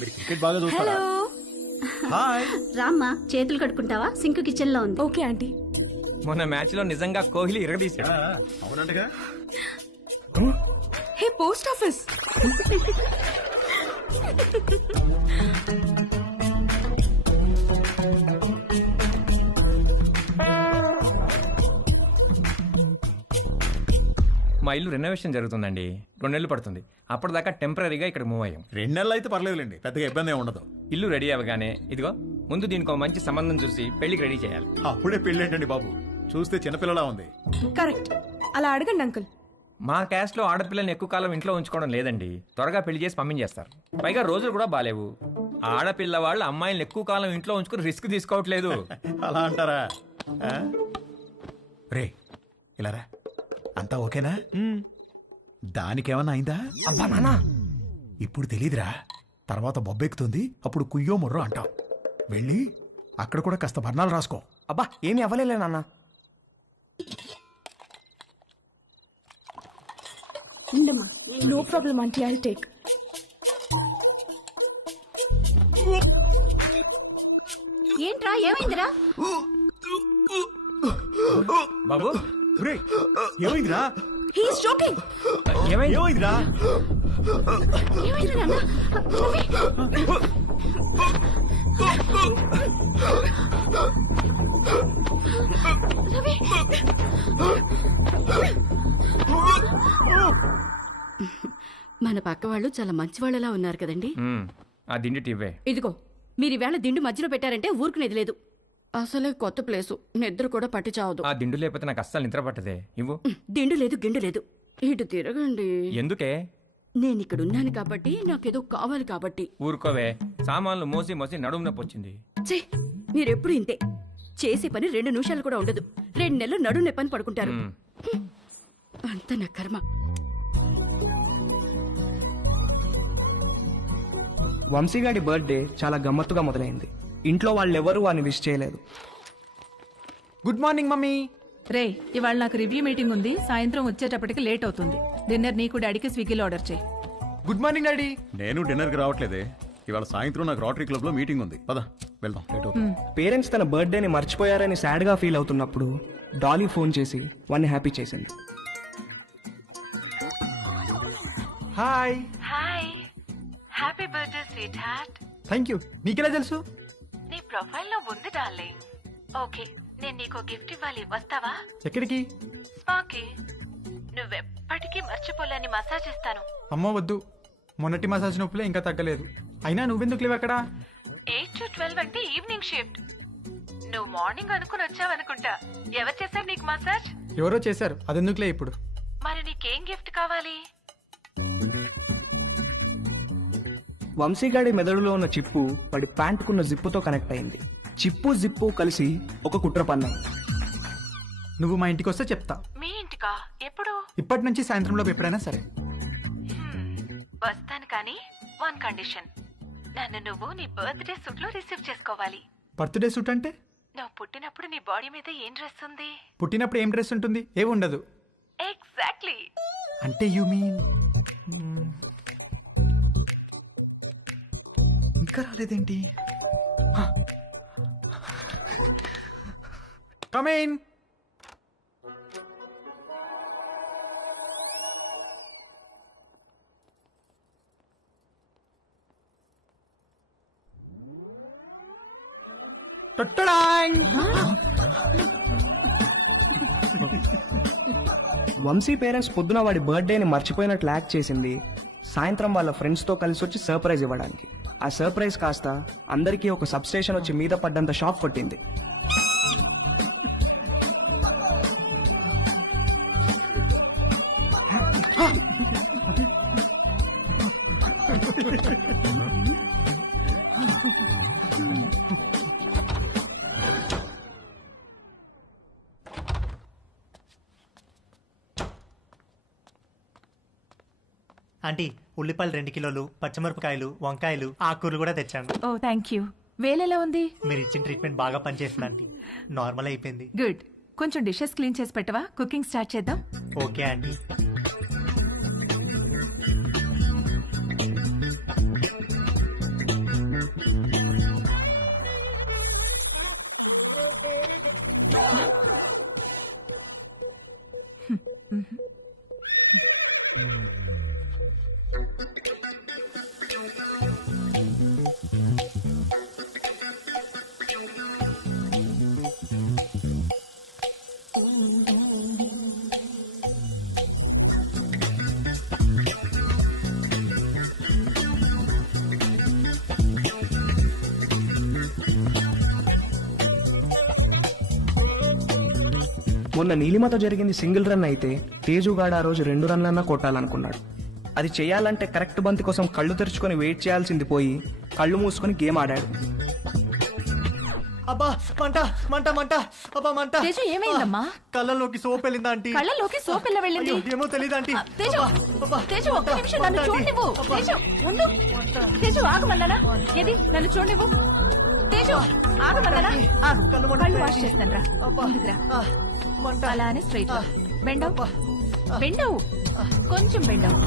మీరు క్రికెట్ బాగా చూస్తారా? హాయ్ రామ్మా, చేతులు కట్టుకుంటావా? సింక్ కిచెన్ లో ఉంది. Okay aunty. మొన్న మ్యాచ్ లో నిజంగా కోహ్లీ ఇరగదీశాడు. అవునంటగా. Hey post office. మా ఇల్లు రెనోవేషన్ జరుగుతుందండి, 2 నెలలు పడుతుంది. అప్పటిదాకా టెంపరీగా ఇక్కడ మూవ్ అయ్యాం. 2 నెలలు అయితే పర్లేదులేండి, పెద్దగా ఇబ్బంది ఏమి ఉండదు. ఇల్లు రెడీ అవ్వగానే ఇదిగో ముందు దీనికి ఒక మంచి సంబంధం చూసి పెళ్లికి రెడీ చేయాలి. అప్పుడే పెళ్ళేంటండి బాబు, చూస్తే చిన్నపిల్లలా ఉంది. కరెక్ట్, అలా అడగండి అంకుల్. మా క్యాస్ట్ లో ఆడపిల్లని ఎక్కువ కాలం ఇంట్లో ఉంచుకోవడం లేదండి, త్వరగా పెళ్లి చేసి పంపించేస్తారు. పైగా రోజులు కూడా బాలేవు. ఆడపిల్ల వాళ్ళు అమ్మాయిలను ఎక్కువ కాలం ఇంట్లో ఉంచుకుని రిస్క్ తీసుకోవట్లేదు. అలా అంటారా? రే ఇలా రా, అంతా ఓకేనా? దానికేమన్నా అయిందా? అబ్బా నానా, ఇప్పుడు తెలీదురా, తర్వాత బొబ్బెక్కుతుంది, అప్పుడు కుయ్యో ముర్రో అంటాం. వెళ్ళి అక్కడ కూడా కాస్త బర్ణాలు రాసుకో. అబ్బా ఏమీ అవ్వలేలే నాన్న. No problem aunty, I take. ఏంట్రా, ఏమైందిరా? బాబు రేయ్, ఏమైందిరా? He is joking. ఏమైందిరా? ఏమైందిరా నాన్న? రవి! మన పక్క వాళ్ళు చాలా మంచి వాళ్ళలా ఉన్నారు కదండి. ఆ దిండి టివ్వే. ఇదిగో, మీరు ఈవేళ దిండు మధ్యలో పెట్టారంటే ఊరుకునేది లేదు. అసలే కొత్త ప్లేసు, నిద్ర కూడా పట్టి చావదు. ఆ దిండు లేకపోతే నాకు అస్సలు నిద్ర పట్టదే. ఇవ్వు. దిండు లేదు, గిండు లేదు. ఇటు తిరగండి. ఎందుకే? నేను ఇక్కడ ఉన్నాను కాబట్టి, నాకేదో కావాలి కాబట్టి. ఊరుకోవే, సామాన్లు మోసి మోసి నడుము నొప్పి వచ్చింది. ఛే, మీరెప్పుడు ఇంతే. చేసే పని 2 నిమిషాలు కూడా ఉండదు. 2 నెలలు నడుము నొప్పని పడుకుంటారు. అంత నా కర్మ. వంశీగాడి బర్త్డే చాలా గమ్మత్తుగా మొదలైంది. ఇంట్లో వాళ్ళెవరూ వాడిని విష్ చేయలేదు. Good morning mummy. రే, ఇవాళ నాకు రివ్యూ మీటింగ్ ఉంది, సాయంత్రం వచ్చేటప్పటికి లేట్ అవుతుంది. డిన్నర్ నీకు డాడీకి స్విగ్గీలో ఆర్డర్ చేయి. Good morning daddy. నేను డిన్నర్కి రావట్లేదే, ఇవాళ సాయంత్రం నాకు రోటరీ క్లబ్ లో మీటింగ్ ఉంది. పద వెళ్దాం, లేట్ అవుతుంది. పేరెంట్స్ తన బర్త్డేని మర్చిపోయారని సాడ్ గా ఫీల్ అవుతున్నప్పుడు డాలీ ఫోన్ చేసి వాడిని హ్యాపీ చేసింది. Hi. Hi, happy birthday sweet heart. Thank you. మీకెలా తెలుసు? నీ ప్రొఫైల్ లో ఉంది డార్లింగ్. ఓకే, నేను నీకు గిఫ్ట్ ఇవ్వాలి, వస్తావా? ఎక్కడికి? స్పాకి. నువ్వెప్పటికీ మర్చిపోలేని మసాజ్ ఇస్తాను. అమ్మో వద్దు, మొన్నటి మసాజ్ నొప్పులే ఇంకా తగ్గలేదు. అయినా నువ్వెందుకు లేవు అక్కడ? 8 to 12 అంటే ఈవినింగ్ షిఫ్ట్. నువ్వు మార్నింగ్ అనుకుని వచ్చావనుకుంటా. ఎవరు చేశారు నీకు మసాజ్? ఎవరో చేశారు, అదెందుకులే ఇప్పుడు. మరి నీకేం గిఫ్ట్ కావాలి? వంశీగాడి మెదడులో ఉన్న చిప్పు వాడి ప్యాంటుకున్న జిప్పుతో కనెక్ట్ అయింది. చిప్పు జిప్పు కలిసి ఒక కుట్ర పన్నాయి. నువ్వు మా ఇంటికి వస్తే చెప్తా. మీ ఇంటికా? ఎప్పుడు? ఇప్పటి నుంచి సాయంత్రంలోపు ఎప్పుడైనా సరే. వస్తాను, కానీ 1 కండిషన్. నన్ను నువ్వు నీ బర్త్డే సూట్ లో రిసీవ్ చేసుకోవాలి. బర్త్డే సూట్ అంటే? నువ్వు పుట్టినప్పుడు నీ బాడీ మీద ఏం డ్రెస్ ఉంది? పుట్టినప్పుడు ఏం డ్రెస్ ఉంటుంది? ఏమి ఉండదు. ఎగ్జాక్ట్లీ. అంటే యూ మీన్ ఇంకా రాలేదేంటి? Come in. వంశీ పేరెంట్స్ పొద్దున వాడి బర్త్డేని మర్చిపోయినట్లు యాక్ట్ చేసింది సాయంత్రం వాళ్ళ ఫ్రెండ్స్తో కలిసి వచ్చి సర్ప్రైజ్ ఇవ్వడానికి. ఆ సర్ప్రైజ్ కాస్త అందరికీ ఒక సబ్స్టేషన్ వచ్చి మీద పడ్డంత షాక్ కొట్టింది. ఆంటీ, ఉల్లిపాయలు 2 కిలోలు, పచ్చిమిరపకాయలు, వంకాయలు, ఆకుకూరలు కూడా తెచ్చాను. ఓ థ్యాంక్ యూ. వేలెలా ఉంది? మీరు ఇచ్చిన ట్రీట్మెంట్ బాగా పనిచేస్తుంది ఆంటీ. నార్మల్ అయిపోయింది. గుడ్. కొంచెం డిషెస్ క్లీన్ చేసి పెట్టవా? కుకింగ్ స్టార్ట్ చేద్దాం. Okay aunty. మొన్న నీలిమతో జరిగింది సింగిల్ రన్ అయితే తేజుగాడు ఆ రోజు 2 రన్లన్నా కొట్టాలనుకున్నాడు. అది చేయాలంటే కరెక్ట్ బంతి కోసం కళ్ళు తెరుచుకొని వెయిట్ చేయాల్సింది పోయి కళ్ళు మూసుకొని గేమ్ ఆడాడు. అబ్బా మంట మంట మంట అబ్బా మంట. తేజు ఏమైందమ్మా? కళ్ళలోకి సోప్ వెళ్ళిందా ఆంటీ? కళ్ళలోకి సోప్ ఎలా వెళ్ళింది? అయ్యో, ఏమో తెలీదు ఆంటీ. తేజు తేజు ఒక్క నిమిషం నన్ను చూడనివ్వు. తేజు ఉండు. తేజు ఆగమన్నానా? ఏది నన్ను చూడనివ్వు. తేజు ఆగమన్నానా? ఆగు. కళ్ళు వాష్ చేస్తాను రా. ముందుకురా. మంట. అలానే స్ట్రైట్ బెండవు బెండవు కొంచెం బెండవు.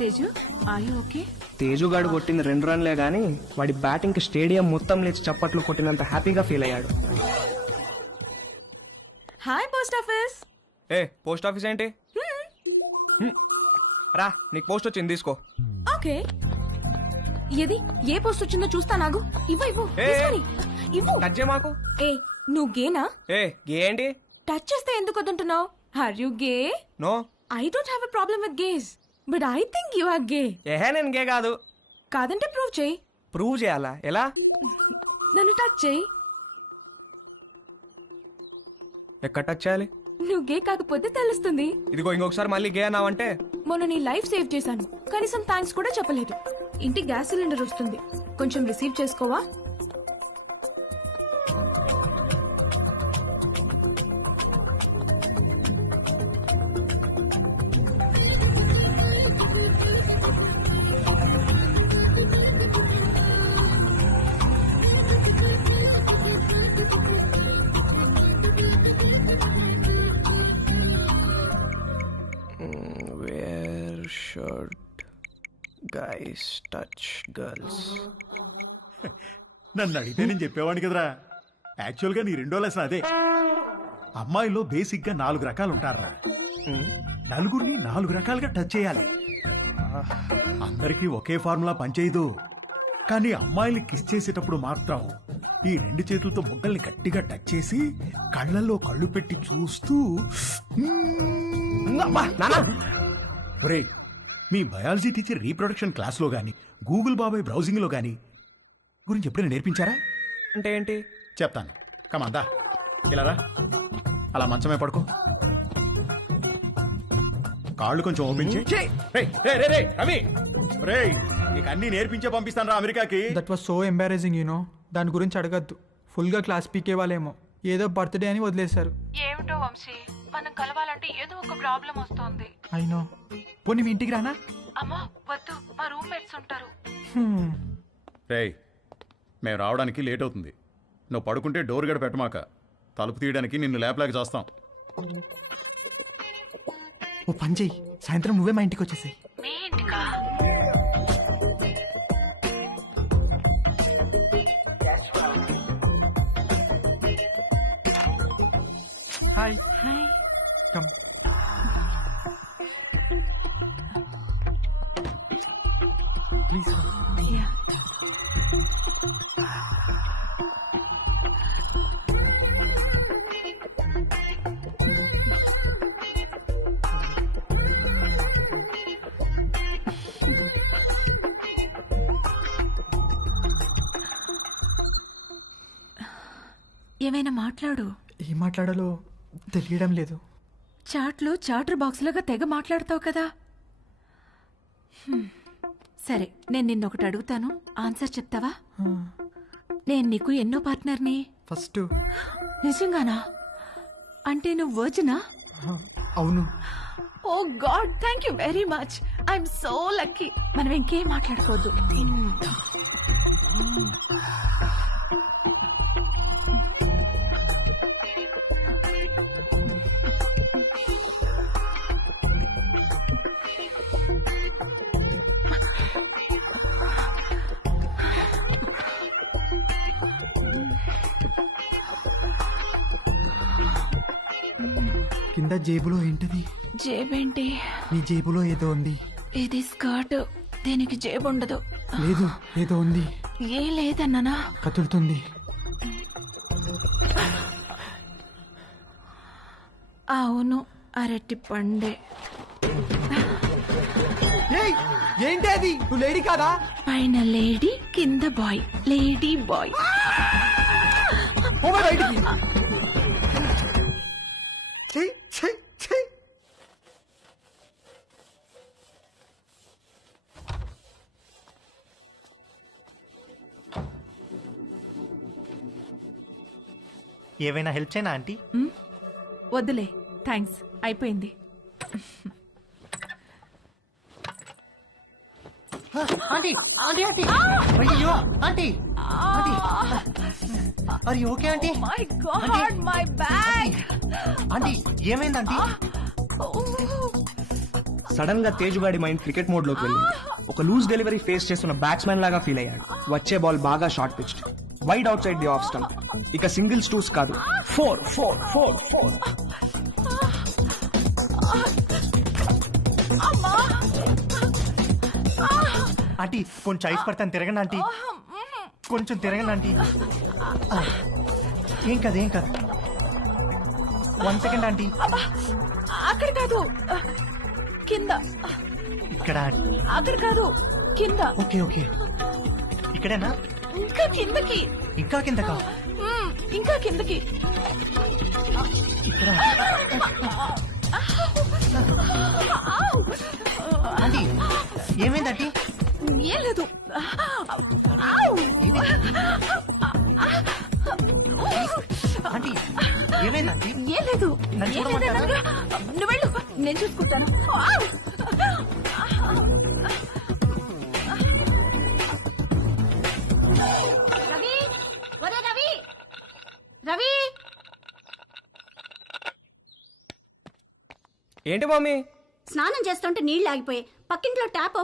తేజు ఆయు ఓకే? తేజుగాడు కొట్టింది 2 రన్లే గానీ వాడి బ్యాటింగ్ కి స్టేడియం మొత్తం లేచి చప్పట్లు కొట్టినంత హ్యాపీగా ఫీల్ అయ్యాడు. Hi post office. ఏ పోస్ట్ ఆఫీస్ ఏంటి? రా నీకు పోస్ట్ వచ్చింది తీసుకో. ఓకే, ఏది ఏ పోస్ట్ వచ్చిందో చూస్తా. నాగు ఇవ్వు ఇవ్వు ఏ, తీసుకొని ఇవ్వు. టచ్ చేయ మాకు. ఏ నువ్వు గేనా? ఏ గే ఏంటి? టచ్ చేస్తే ఎందుకు వద్దంటున్నావు? Are you gay? No. I don't have a problem with gays, but I think you are gay. ఏహే నేను గే కాదు. కాదంటే ప్రూవ్ చేయి. ప్రూవ్ చేయాలా? ఎలా? నన్ను టచ్ చేయి. ఎక్కడ టచ్ చేయాలి? నువ్వు గే కాకపోతే తెలుస్తుంది. ఇదిగో ఇంకొకసారి మళ్ళీ గే అన్నావంటే. మొన్న నీ లైఫ్ సేవ్ చేశాను, కనీసం థ్యాంక్స్ కూడా చెప్పలేదు. ఇంటికి గ్యాస్ సిలిండర్ వస్తుంది, కొంచెం receive చేసుకోవా? Where should guys touch girls? నన్ను అడిగితే నేను చెప్పేవాడిని కదరా. యాక్చువల్గా నీ రెండో లెసన్ అదే. అమ్మాయిలో బేసిక్ గా 4 రకాలు ఉంటారా. నలుగురిని 4 రకాలుగా టచ్ చేయాలి. అందరికీ ఒకే ఫార్ములా పనిచేయదు. కానీ అమ్మాయిని కిస్ చేసేటప్పుడు మాత్రం ఈ 2 చేతులతో బొగ్గల్ని గట్టిగా టచ్ చేసి కళ్ళల్లో కళ్ళు పెట్టి చూస్తూ ఒరేయ్, మీ బయాలజీ టీచర్ రీప్రొడక్షన్ క్లాస్లో గాని గూగుల్ బాబాయ్ బ్రౌజింగ్లో గాని గురించి ఎప్పుడైనా నేర్పించారా? అంటే ఏంటి? చెప్తాను. కమాందా ఇలా రా. అలా మంచమే పడుకో. కాళ్ళు కొంచెం ఓపెన్ చేయి. రవి రేయ్, నీకు అన్ని నేర్పించే పంపిస్తాను రా అమెరికాకి. That was so embarrassing you know. దాని గురించి అడగద్దు. ఫుల్గా క్లాస్ పీకే వాళ్ళేమో ఏదో బర్త్డే అని వదిలేశారు. ఏమిటో వంశీ, మనం కలవాలంటే ఏదో ఒక ప్రాబ్లం వస్తోంది. అయినో. పోనీ మీ ఇంటికి రానా? అమ్మా వద్దు, మా రూమ్మేట్స్ ఉంటారు. రేయ్, మేము రావడానికి లేట్ అవుతుంది. నువ్వు పడుకుంటే డోర్ గడ పెట్టమాక. తలుపు తీయడానికి నిన్ను లేపలేక చేస్తాం. ఓ పని చెయ్యి, సాయంత్రం నువ్వే మా ఇంటికి వచ్చేసాయి. మీ ఇంటికా? Hi hi. Come. Please. Yeah. ఏమైనా మాట్లాడు. ఏం మాట్లాడాలో తెలియడం లేదు. చాట్లో చాటర్ బాక్స్ లాగా తెగ మాట్లాడతావు కదా. సరే, నేను నిన్నొకటి అడుగుతాను, ఆన్సర్ చెప్తావా? నేను నీకు ఎన్నో పార్ట్నర్ని? ఫస్ట్. నిజంగానా? అంటే నువ్వు వర్జినా? అవును. Oh God, thank you very much. I'm so lucky. మనం ఇంకేం మాట్లాడుకోవద్దు. కింద జేబులో ఏంటిది? జేబేంటి? నీ జేబులో ఏదో ఉంది. ఇది స్కర్ట్, దీనికి జేబు ఉండదు. లేదు, ఏదో ఉంది. ఏ లేదన్నానా? కదులుతుంది. అవును, అరటి పండే. ఏయ్, ఏంటి అది? నువ్వు లేడీ కాదా? పైన లేడీ, కింద బాయ్. Lady bye. పోవే బయటికి. ఛీ, ఛీ, ఛీ. ఏవైనా హెల్ప్ చేయనా ఆంటీ? వద్దులే, థ్యాంక్స్, అయిపోయింది. ఆంటీ ఆంటీ ఆంటీ అయ్యో ఆంటీ ఆంటీ అరే okay aunty? My God, my bag. Aunty ఏమైంది ఆంటీ? సడన్ గా తేజుగాడి మైండ్ క్రికెట్ మోడ్ లోకి వెళ్ళింది. ఒక లూజ్ డెలివరీ ఫేస్ చేస్తున్న బ్యాట్స్మెన్ లాగా ఫీల్ అయ్యాడు. వచ్చే బాల్ బాగా short pitched, wide out side the off stump. ఇక సింగిల్స్ టూస్ కాదు, 4 4 4 4. ఆంటీ కొంచెం ఐస్ పడతాను, తిరగండి ఆంటీ. కొంచెం తిరగండి ఆంటీ. ఏం కాదు ఏం కాదు. 1 సెకండ్ ఆంటీ. అక్కడ కాదు, కింద. ఇక్కడ ఆంటీ. అక్కడ కాదు, కింద. ఓకే ఓకే, ఇక్కడేనా? ఇంకా కిందకి. ఇంకా కిందకా? ఇంకా కిందకి. ఇక్కడ ఆంటీ ఏమైంది ఆంటీ? ఏం లేదు. ఆంటీ ఏమైంది ఆంటీ? ఏం లేదు. నన్ను ఏం చూడమంటారా? లేదన్నానుగా. నువ్వు వెళ్ళు, నేను చూసుకుంటాను. రవి, ఒరే రవి, రవి. ఏంటి మమ్మీ? స్నానం చేస్తుంటే నీళ్లు ఆగిపోయి పక్కింట్లో ట్యాప్